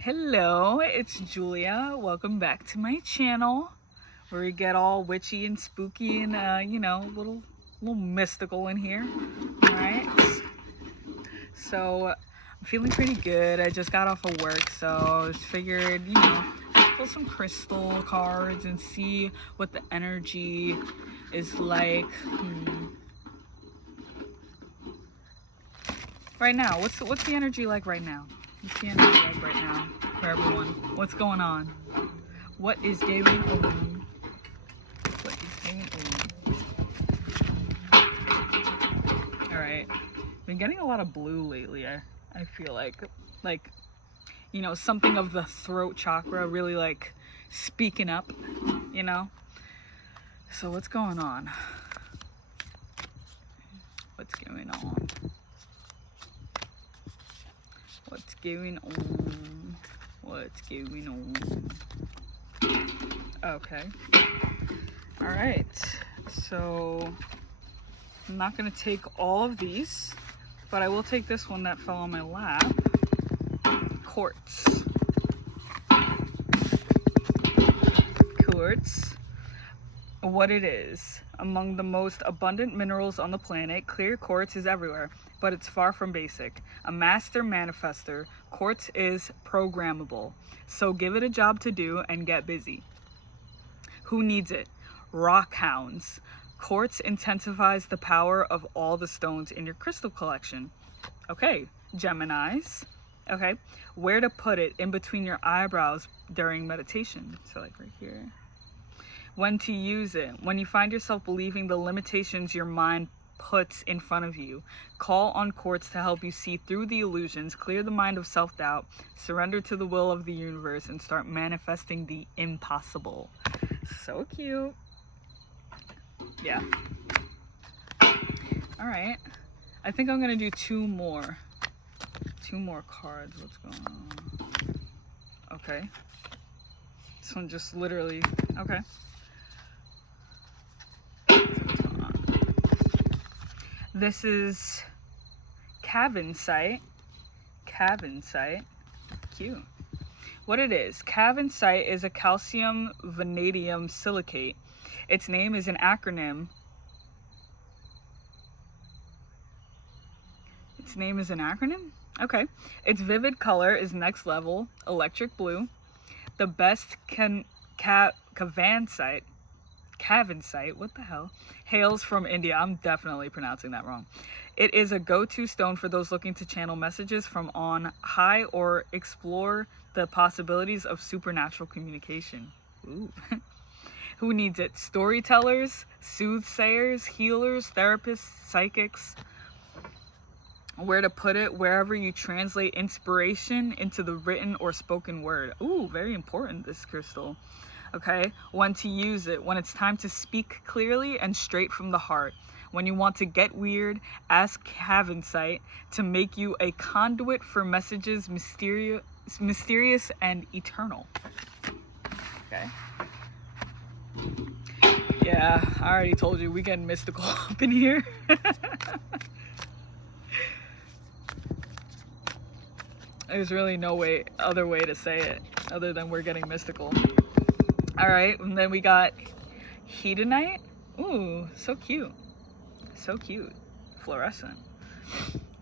Hello, it's Julia. Welcome back to my channel where we get all witchy and spooky and a little mystical in here. All right. So I'm feeling pretty good. I just got off of work, so I just figured, pull some crystal cards and see what the energy is like. Right now, what's the energy like right now? What's the energy like right now for everyone? What's going on? What is going on? What is going on? All right. Been getting a lot of blue lately. I feel like something of the throat chakra really like speaking up, So what's going on? What's going on? What's going on? What's going on? Okay. All right. So I'm not going to take all of these, but I will take this one that fell on my lap. Quartz. Quartz. What it is. Among the most abundant minerals on the planet, clear quartz is everywhere, but it's far from basic. A master manifester, quartz is programmable. So give it a job to do and get busy. Who needs it? Rock hounds. Quartz intensifies the power of all the stones in your crystal collection. Okay, Geminis. Okay, where to put it in between your eyebrows during meditation. So like right here. When to use it. When you find yourself believing the limitations your mind puts in front of you, call on quartz to help you see through the illusions, clear the mind of self-doubt, surrender to the will of the universe, and start manifesting the impossible. So cute. Yeah. All right. I think I'm gonna do two more cards. What's going on? Okay. This one just literally. Okay. This is Cavensite. Cavensite. Cute. What it is, Cavensite is a calcium vanadium silicate. Its name is an acronym. Its name is an acronym? Okay. Its vivid color is next level, electric blue. The best Cavensite, what the hell, hails from India. I'm definitely pronouncing that wrong. It is a go-to stone for those looking to channel messages from on high or explore the possibilities of supernatural communication. Ooh. Who needs it? Storytellers, soothsayers, healers, therapists, psychics. Where to put it? Wherever you translate inspiration into the written or spoken word. Ooh, very important, this crystal. Okay, when to use it. When it's time to speak clearly and straight from the heart. When you want to get weird, ask Cavensite to make you a conduit for messages mysterious and eternal. Okay. Yeah, I already told you we getting mystical up in here. There's really no other way to say it other than we're getting mystical. All right, and then we got Hedonite. Ooh, so cute. So cute. Fluorescent.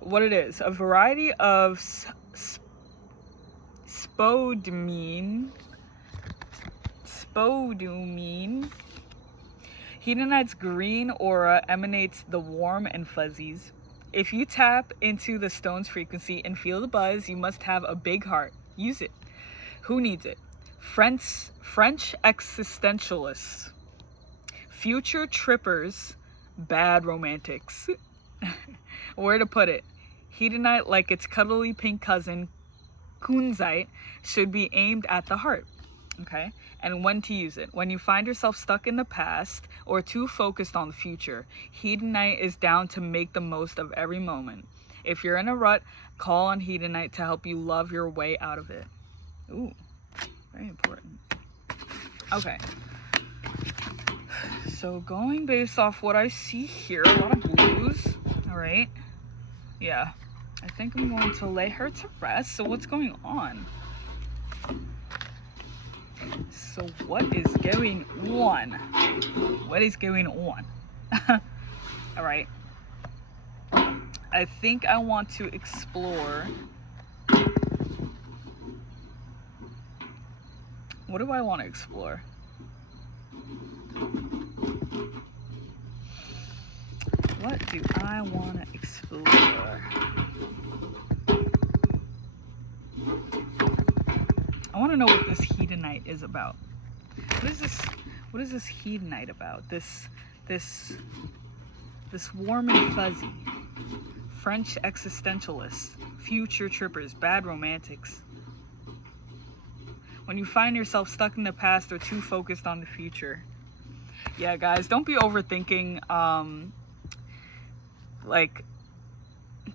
What it is, a variety of spodumene. Hedonite's green aura emanates the warm and fuzzies. If you tap into the stone's frequency and feel the buzz, you must have a big heart. Use it. Who needs it? French existentialists, future trippers, bad romantics. Where to put it? Hedonite, like its cuddly pink cousin, kunzite, should be aimed at the heart. Okay? And when to use it. When you find yourself stuck in the past or too focused on the future, Hedonite is down to make the most of every moment. If you're in a rut, call on Hedonite to help you love your way out of it. Ooh, very important. Okay. So going based off what I see here, a lot of blues. All right. Yeah. I think I'm going to lay her to rest. So what's going on? So what is going on? What is going on? All right. I think I want to explore. What do I want to explore? What do I want to explore? I want to know what this hedonite is about. What is this? What is this hedonite about? This warm and fuzzy. French existentialists, future trippers, bad romantics. When you find yourself stuck in the past or too focused on the future. Yeah, guys, don't be overthinking like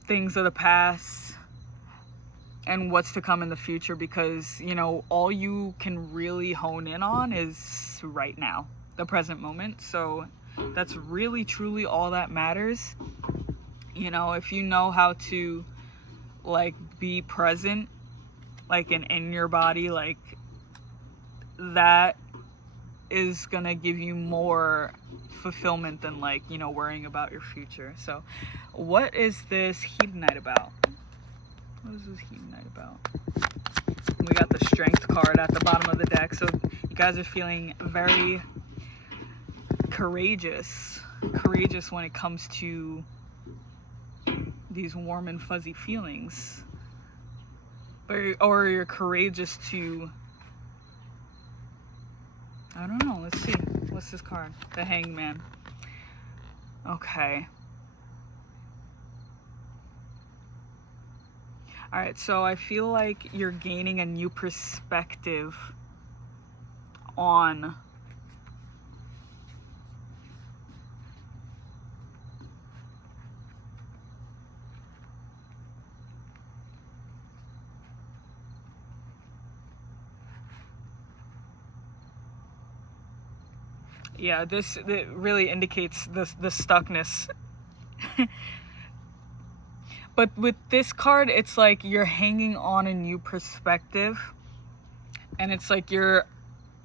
things of the past and what's to come in the future, because, you know, all you can really hone in on is right now, the present moment. So that's really truly all that matters. You know, if you know how to like be present, like in your body, like that is gonna give you more fulfillment than, like, you know, worrying about your future. So what is this hedonite about? What is this hedonite about? We got the strength card at the bottom of the deck, so you guys are feeling very courageous when it comes to these warm and fuzzy feelings, or you're courageous to, I don't know, let's see, what's this card? The Hangman. Okay. All right, so I feel like you're gaining a new perspective on this really indicates the stuckness. But with this card, it's like you're hanging on a new perspective, and it's like you're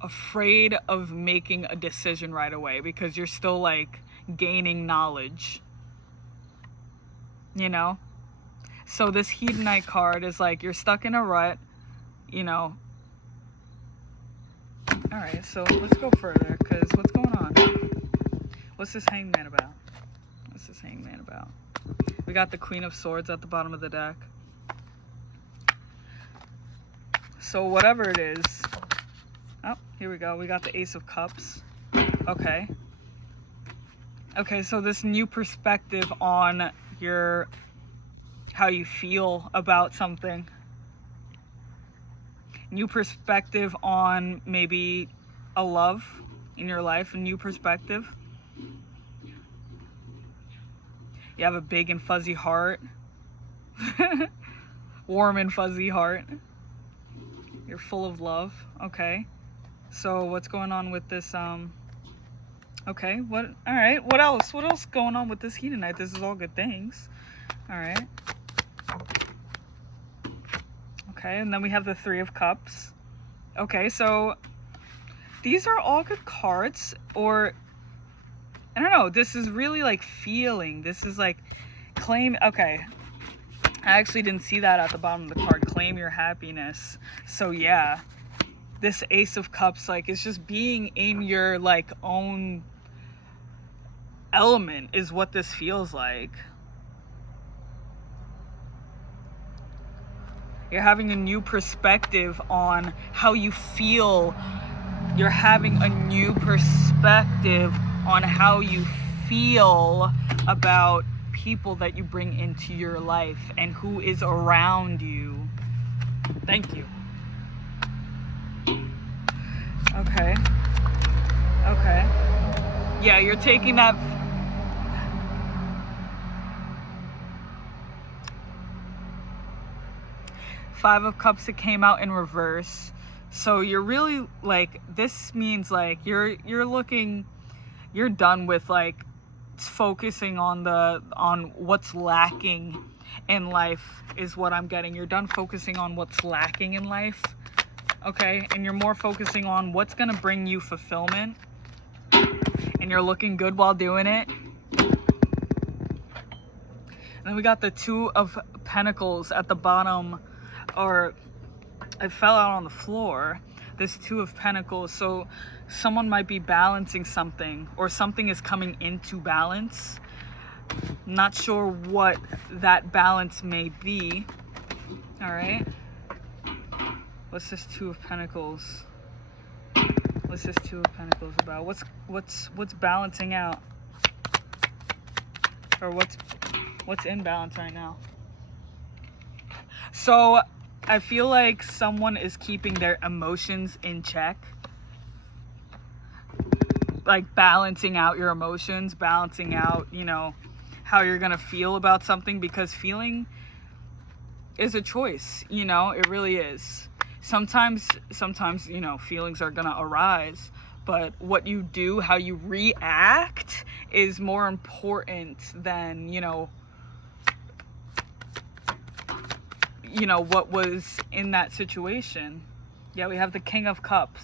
afraid of making a decision right away because you're still like gaining knowledge, you know? So this hedonite card is like you're stuck in a rut, you know? All right, so let's go further, because what's going on? What's this Hangman about? What's this Hangman about? We got the Queen of Swords at the bottom of the deck. So whatever it is. Oh, here we go. We got the Ace of Cups. Okay. Okay, so this new perspective on how you feel about something. New perspective on maybe a love in your life, a new perspective. You have a big and fuzzy heart. Warm and fuzzy heart. You're full of love. Okay. So what's going on with this? Okay. All right. What else? What else going on with this hedonite? This is all good things. All right. Okay. And then we have the Three of Cups. Okay. So these are all good cards, or I don't know, this is really like feeling. This is like claim. Okay. I actually didn't see that at the bottom of the card. Claim your happiness. So yeah, this Ace of Cups, like, it's just being in your like own element is what this feels like. You're having a new perspective on how you feel. You're having a new perspective on how you feel about people that you bring into your life and who is around you. Thank you. Okay. Okay. Yeah, you're taking that. Five of Cups, it came out in reverse. So you're really like, this means like you're done with like focusing on what's lacking in life is what I'm getting. You're done focusing on what's lacking in life. okay? And you're more focusing on what's gonna bring you fulfillment, and you're looking good while doing it. And then we got the Two of Pentacles at the bottom, or it fell out on the floor. This Two of Pentacles. So someone might be balancing something, or something is coming into balance. Not sure what that balance may be. All right. What's this Two of Pentacles? What's this Two of Pentacles about? What's balancing out? Or what's in balance right now? So I feel like someone is keeping their emotions in check. Like balancing out your emotions, balancing out, you know, how you're gonna feel about something, because feeling is a choice, you know, it really is. Sometimes, you know, feelings are gonna arise, but what you do, how you react, is more important than, you know, what was in that situation. Yeah, we have the King of Cups.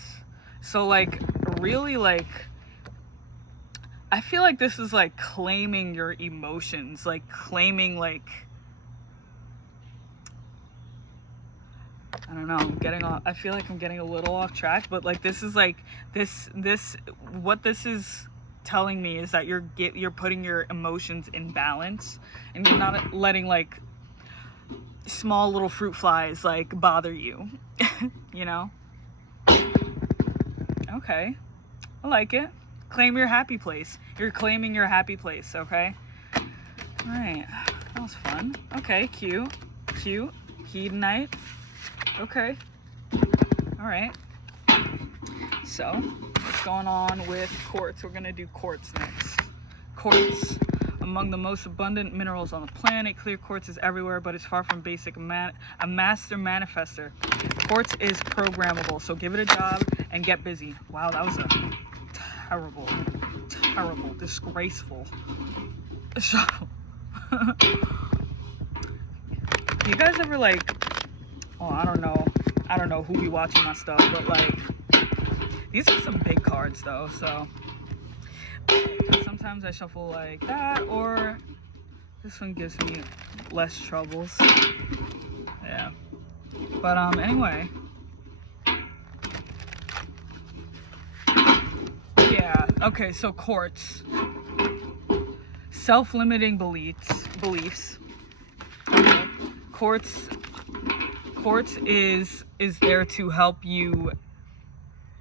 So like, really, like, I feel like this is like claiming your emotions, like claiming, like, I don't know, I feel like I'm getting a little off track, but like, this is like, what this is telling me is that you're putting your emotions in balance, and you're not letting like small little fruit flies like bother you. You know? Okay, I like it. Claim your happy place. You're claiming your happy place. Okay, all right, that was fun. Okay, cute. Hedonite. Okay, all right. So what's going on with quartz? We're gonna do quartz next. Quartz, among the most abundant minerals on the planet. Clear quartz is everywhere, but it's far from basic. A master manifester. Quartz is programmable, so give it a job and get busy. Wow, that was a terrible, disgraceful. So, you guys ever like, oh, I don't know who be watching my stuff, but like, these are some big cards though, so sometimes I shuffle like that, or this one gives me less troubles. Yeah, but anyway, yeah, okay, so quartz, self-limiting beliefs. Okay. Quartz is there to help you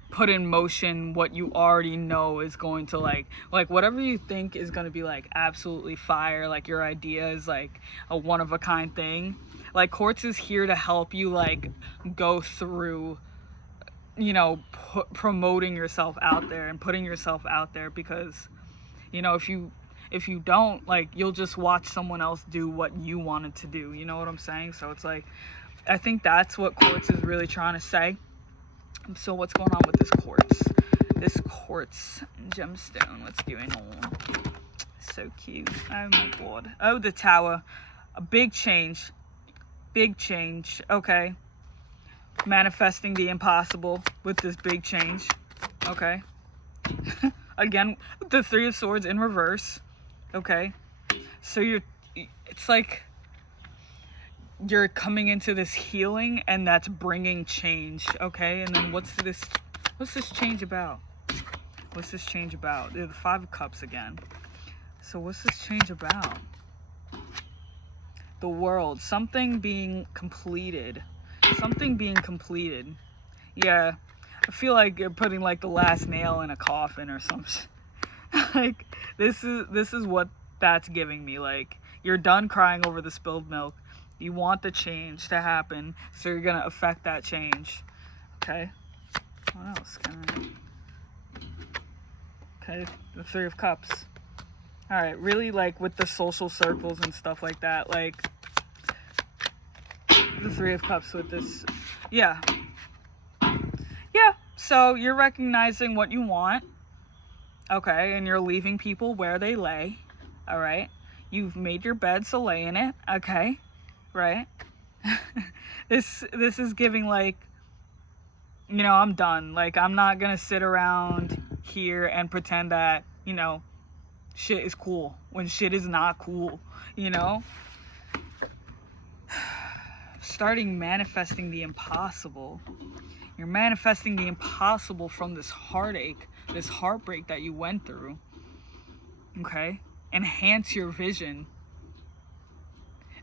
put in motion what you already know is going to like whatever you think is going to be like absolutely fire, like your idea is like a one-of-a-kind thing. Like, quartz is here to help you like go through, you know, promoting yourself out there and putting yourself out there, because, you know, if you don't, like, you'll just watch someone else do what you wanted to do, you know what I'm saying? So it's like, I think that's what quartz is really trying to say. So what's going on with this quartz gemstone? What's going on? So cute. Oh my god. Oh, the Tower. A big change. Okay, manifesting the impossible with this big change. Okay. Again, the Three of Swords in reverse. Okay, so it's like you're coming into this healing, and that's bringing change. Okay, and then what's this change about? They're the Five of Cups again. So what's this change about? The World. Something being completed. Yeah, I feel like you're putting like the last nail in a coffin or something. Like, this is what that's giving me. Like, you're done crying over the spilled milk. You want the change to happen, so you're gonna affect that change. Okay, what else can okay, the Three of Cups. All right, really, like, with the social circles and stuff like that, like the Three of Cups with this. Yeah, so you're recognizing what you want. Okay, and you're leaving people where they lay. All right, you've made your bed, so lay in it. Okay, right. This is giving like you know, I'm done. Like, I'm not gonna sit around here and pretend that, you know, shit is cool when shit is not cool, you know? Starting manifesting the impossible. You're manifesting the impossible from this heartache, this heartbreak that you went through. Okay? Enhance your vision.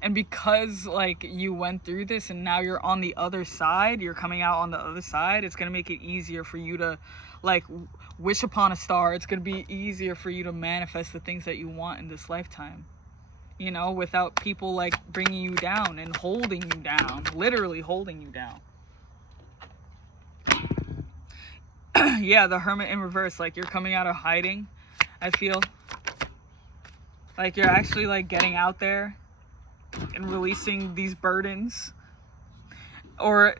And because, like, you went through this and now you're on the other side, you're coming out on the other side, it's going to make it easier for you to, like, wish upon a star. It's going to be easier for you to manifest the things that you want in this lifetime. You know, without people, like, bringing you down and holding you down. Literally holding you down. Yeah, the Hermit in reverse. Like, you're coming out of hiding, I feel. Like, you're actually, like, getting out there and releasing these burdens, or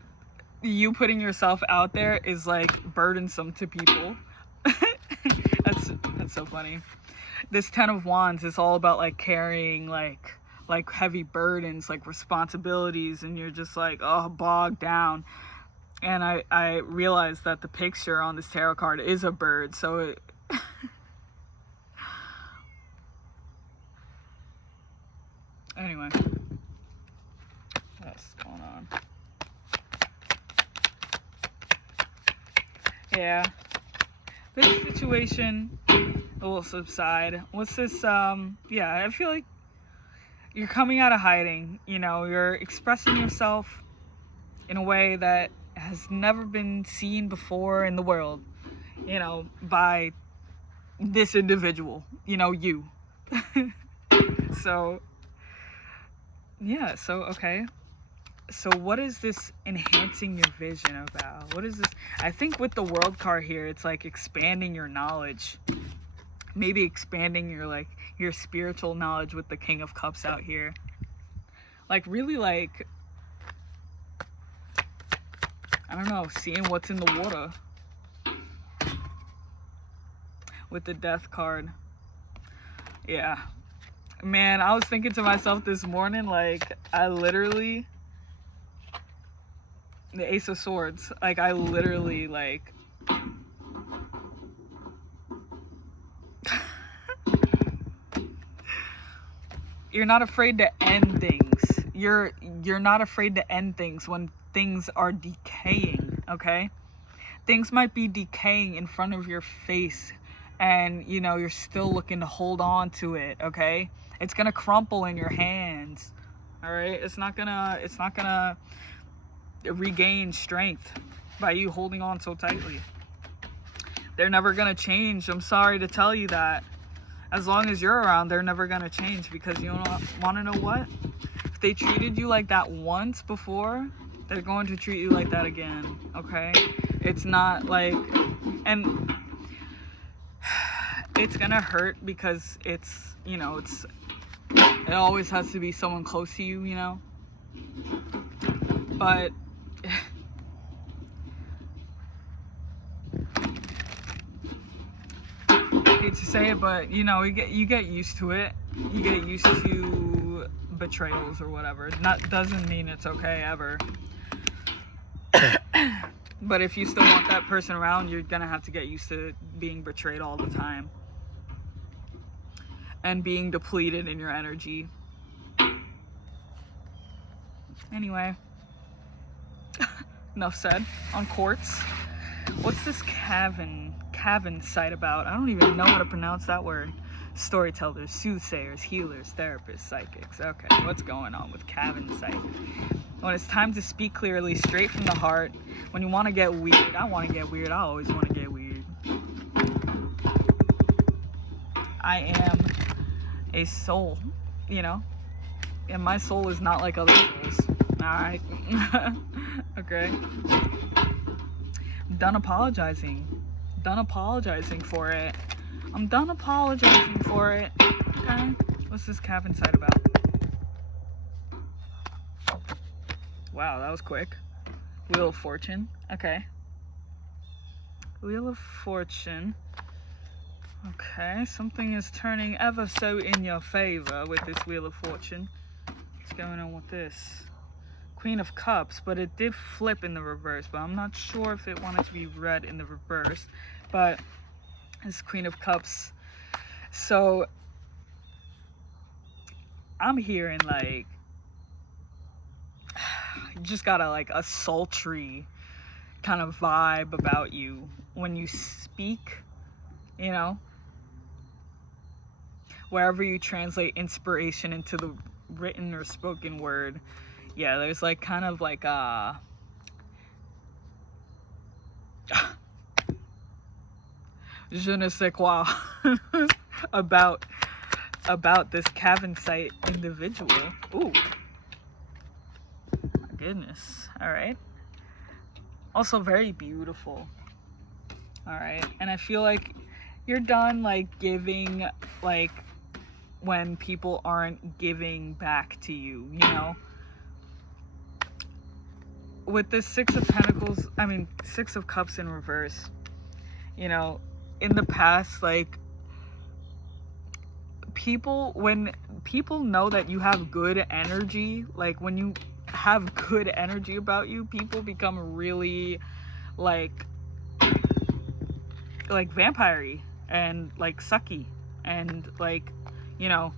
you putting yourself out there is like burdensome to people. that's so funny. This 10 of Wands is all about like carrying like heavy burdens, like responsibilities, and you're just like, oh, bogged down. And I realized that the picture on this tarot card is a bird, so it anyway, what's going on? Yeah, this situation will subside. What's this? Yeah, I feel like you're coming out of hiding. You know, you're expressing yourself in a way that has never been seen before in the world, you know, by this individual, you know, you. So, yeah, so, okay. So what is this enhancing your vision about? What is this? I think with the World card here, it's like expanding your knowledge. Maybe expanding your, like, your spiritual knowledge with the King of Cups out here. Like, really, like, I don't know, seeing what's in the water. With the Death card. Yeah. Man, I was thinking to myself this morning, like, I literally... The Ace of Swords. Like, I literally, like... You're not afraid to end things. You're not afraid to end things when things are decaying, okay? Things might be decaying in front of your face, and, you know, you're still looking to hold on to it, okay? It's gonna crumple in your hands, all right? It's not gonna regain strength by you holding on so tightly. They're never gonna change. I'm sorry to tell you that. As long as you're around, they're never gonna change, because you want to know what? If they treated you like that once before, they're going to treat you like that again, okay? It's not like, and it's gonna hurt because it's, you know, it always has to be someone close to you, you know? But I hate to say it, but, you know, you get used to it. You get used to betrayals or whatever. Doesn't mean it's okay ever. But if you still want that person around, you're gonna have to get used to being betrayed all the time. And being depleted in your energy. Anyway. Enough said. On quartz. What's this Cavan site about? I don't even know how to pronounce that word. Storytellers, soothsayers, healers, therapists, psychics. Okay, what's going on with Cavan site? When it's time to speak clearly, straight from the heart. When you want to get weird. I want to get weird. I always want to get weird. I am a soul, you know? And my soul is not like other souls. Alright. Okay. Done apologizing. Done apologizing for it. I'm done apologizing for it. Okay. What's this Cavan side about? Wow, that was quick. Wheel of Fortune. Okay. Wheel of Fortune. Okay, something is turning ever so in your favor with this Wheel of Fortune. What's going on with this? Queen of Cups, but it did flip in the reverse, but I'm not sure if it wanted to be read in the reverse. But it's Queen of Cups. So I'm hearing like you just got a sultry kind of vibe about you when you speak, you know, wherever you translate inspiration into the written or spoken word. Yeah, there's like kind of like je ne sais quoi about this Cavinsite individual. Ooh, my goodness. All right. Also very beautiful. All right. And I feel like you're done like giving, like when people aren't giving back to you, you know? With the Six of Cups in reverse, you know, in the past, like when people know that you have good energy, like when you have good energy about you, people become really like vampire-y and like sucky and like, you know,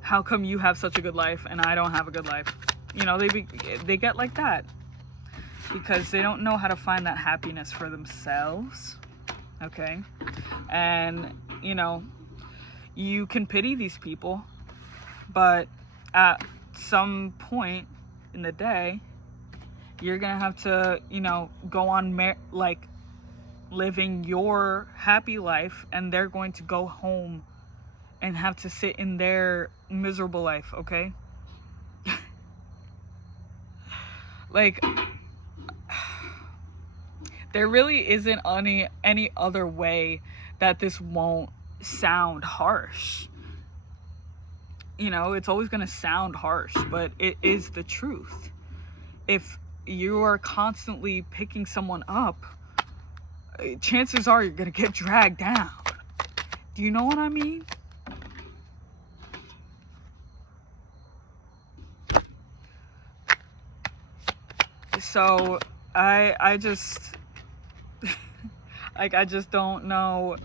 how come you have such a good life and I don't have a good life? You know, they get like that because they don't know how to find that happiness for themselves. Okay. And, you know, you can pity these people, but at some point in the day, you're gonna have to, you know, go on like living your happy life, and they're going to go home and have to sit in their miserable life. Okay. Like, there really isn't any other way that this won't sound harsh. You know, it's always going to sound harsh, but it is the truth. If you are constantly picking someone up, chances are you're going to get dragged down. Do you know what I mean? So I just like, I just don't know.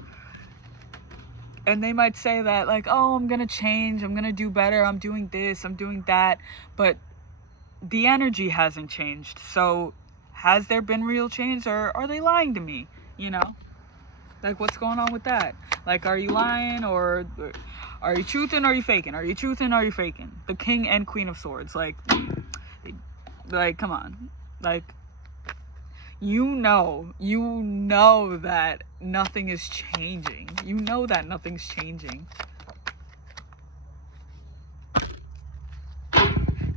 And they might say that like, oh, I'm gonna change, I'm gonna do better, I'm doing this, I'm doing that, but the energy hasn't changed. So has there been real change, or are they lying to me? You know, like, what's going on with that? Like, are you lying, or are you truthing, or are you faking? Are you truthing, or are you faking? The King and Queen of Swords, like come on. Like, you know that nothing is changing. You know that nothing's changing.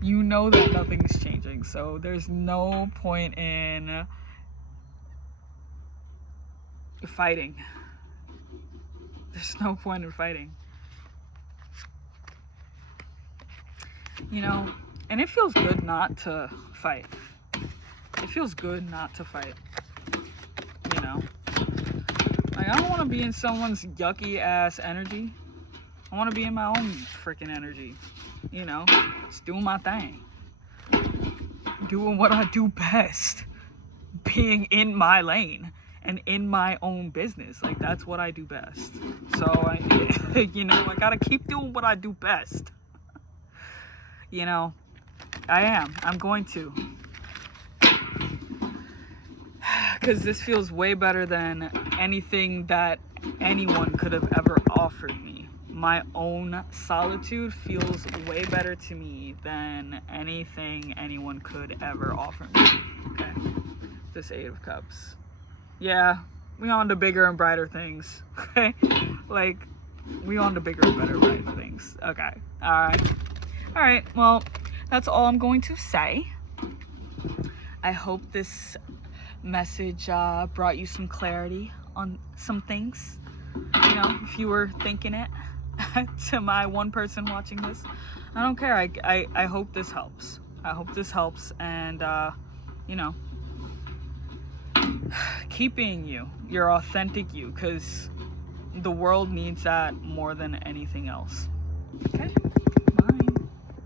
You know that nothing's changing. So there's no point in fighting. There's no point in fighting. You know, and it feels good not to fight. It feels good not to fight, you know? Like, I don't want to be in someone's yucky ass energy. I want to be in my own freaking energy, you know? Just doing my thing. Doing what I do best. Being in my lane and in my own business. Like, that's what I do best. So, you know, I gotta keep doing what I do best. You know, I'm going to. Because this feels way better than anything that anyone could have ever offered me. My own solitude feels way better to me than anything anyone could ever offer me. Okay. This Eight of Cups. Yeah, we on to bigger and brighter things. Okay? Like, we on to bigger and better brighter things. Okay. Alright, well, that's all I'm going to say. I hope this message brought you some clarity on some things. You know, if you were thinking it. To my one person watching this, I don't care. I hope this helps. I hope this helps. And you know, keep being you, your authentic you, because the world needs that more than anything else. Okay.